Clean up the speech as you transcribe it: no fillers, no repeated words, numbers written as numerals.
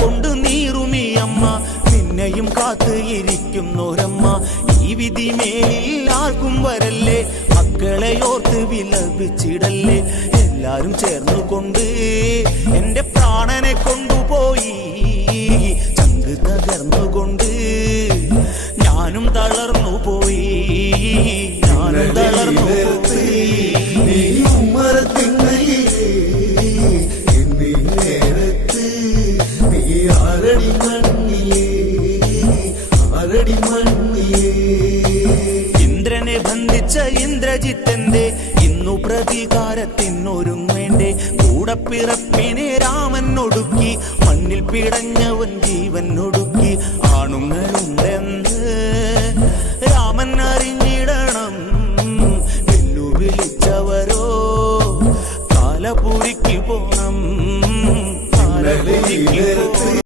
കൊണ്ട് നീറുമീ അമ്മ, നിന്നെയും കാത്ത് ഇരിക്കുന്നൊരമ്മ. ഈ വിധി മേലിൽ ആർക്കും വരല്ലേ, മക്കളെ ഓർത്ത് വിലപിച്ചിടല്ലേ. എല്ലാരും ചേർന്നുകൊണ്ട് എന്റെ പ്രാണനെ കൊണ്ടുപോയി, ചങ്ക് തകർന്നുകൊണ്ട് ഞാനും തളർന്നു പോയി, ഞാനും തളർന്നു പോയി. ഇന്ദ്രനെ ബന്ധിച്ച ഇന്ദ്രജിത്തന്റെ ഇന്നു പ്രതികാരത്തിനൊരുങ്ങേണ്ടേ. കൂടപ്പിറപ്പിനെ രാമൻ ഒടുക്കി, മണ്ണിൽ പിടഞ്ഞവൻ ജീവൻ ഒടുക്കി. ആണുങ്ങളുണ്ടെന്ന് രാമൻ അറിഞ്ഞിടണം, വെല്ലുവിളിച്ചവരോ കാലപുരിക്ക് പോണം, കാലപുരിക്ക്.